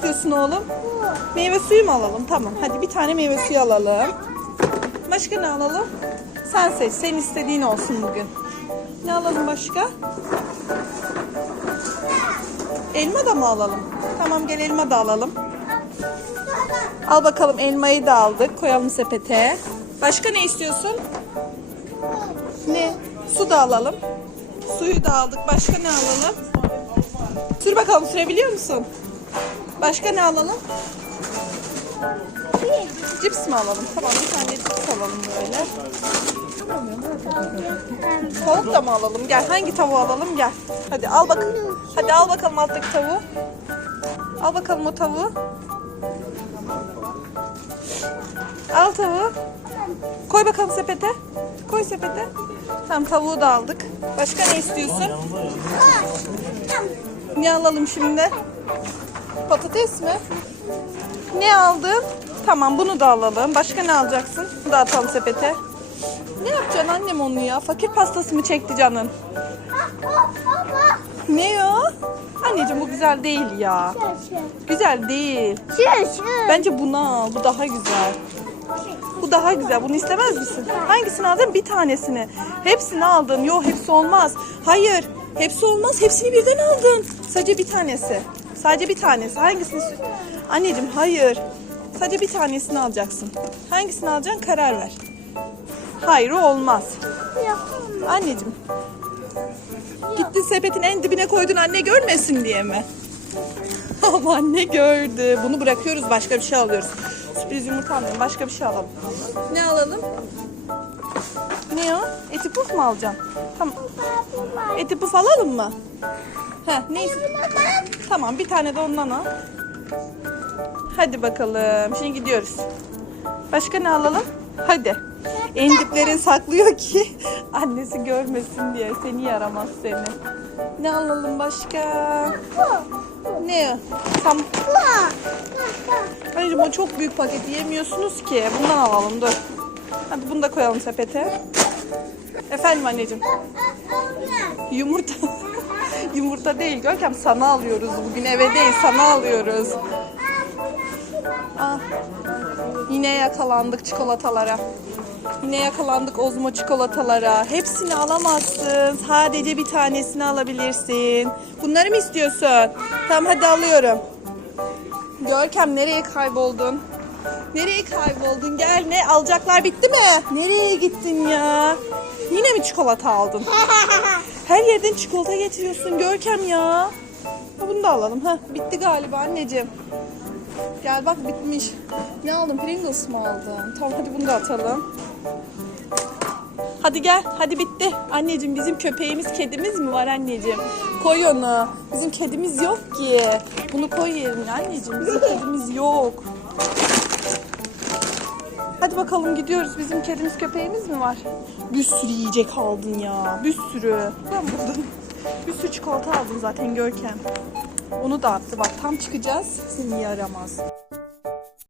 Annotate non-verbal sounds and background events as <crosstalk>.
istiyorsun oğlum? Meyve suyu mu alalım? Tamam. Hadi bir tane meyve suyu alalım. Başka ne alalım? Sen seç. Senin istediğin olsun bugün. Ne alalım başka? Elma da mı alalım? Tamam gel elma da alalım. Al bakalım elmayı da aldık. Koyalım sepete. Başka ne istiyorsun? Ne? Su da alalım. Suyu da aldık. Başka ne alalım? Sür bakalım sürebiliyor musun? Başka ne alalım? Cips mi alalım? Tamam bir tane cips alalım böyle. Tavuk da mı alalım? Gel hangi tavuğu alalım? Gel. Hadi al bakalım. Hadi al bakalım alttaki tavuğu. Al bakalım o tavuğu. Al tavuğu. Koy bakalım sepete. Koy sepete. Tamam tavuğu da aldık. Başka ne istiyorsun? Ne alalım şimdi? Patates mi? Ne aldın? Tamam bunu da alalım. Başka ne alacaksın? Bunu da atalım sepete. Ne yapacaksın annem onu ya? Fakir pastası mı çekti canın? Ne ya? Anneciğim bu güzel değil ya. Güzel değil. Bence bunu al. Bu daha güzel. Bu daha güzel. Bunu istemez misin? Hangisini aldın? Bir tanesini. Hepsini aldın. Yok hepsi olmaz. Hayır. Hepsi olmaz. Hepsini birden aldın. Sadece bir tanesi. Sadece bir tanesi. Hangisini? Anneciğim hayır. Sadece bir tanesini alacaksın. Hangisini alacaksın karar ver. Hayır o olmaz. Anneciğim. Gittin sepetin en dibine koydun anne görmesin diye mi? <laughs> Ama anne gördü. Bunu bırakıyoruz başka bir şey alıyoruz. Sürpriz yumurta almayalım. Başka bir şey alalım. Ne alalım? Ne o? Eti mu alacaksın? Tamam. Eti puf alalım mı? Heh, neyse. Tamam bir tane de ondan al. Hadi bakalım. Şimdi gidiyoruz. Başka ne alalım? Hadi. En diplerin saklıyor ki <laughs> annesi görmesin diye. Seni yaramaz seni. Ne alalım başka? Ne? Tam Hayır o çok büyük paket yemiyorsunuz ki. Bundan alalım dur. Hadi bunu da koyalım sepete. Efendim anneciğim. Yumurta. <laughs> Yumurta değil Görkem sana alıyoruz bugün eve değil sana alıyoruz. Ah. Yine yakalandık çikolatalara. Yine yakalandık Ozmo çikolatalara. Hepsini alamazsın. Sadece bir tanesini alabilirsin. Bunları mı istiyorsun? Tamam hadi alıyorum. Görkem nereye kayboldun? Nereye kayboldun? Gel ne alacaklar bitti mi? Nereye gittin ya? Yine mi çikolata aldın? Her yerden çikolata getiriyorsun Görkem ya. Ha, Bunu da alalım. Ha, bitti galiba anneciğim. Gel bak bitmiş. Ne aldın? Pringles mı aldın? Tamam hadi bunu da atalım. Hadi gel. Hadi bitti. Anneciğim bizim köpeğimiz, kedimiz mi var anneciğim? Koy onu. Bizim kedimiz yok ki. Bunu koy yerine anneciğim. Bizim kedimiz yok. Hadi bakalım gidiyoruz. Bizim kedimiz köpeğimiz mi var? Bir sürü yiyecek aldın ya. Bir sürü. Ben buldum. <laughs> Bir sürü çikolata aldın zaten Görkem. Onu da attı. Bak tam çıkacağız. Seni yaramaz.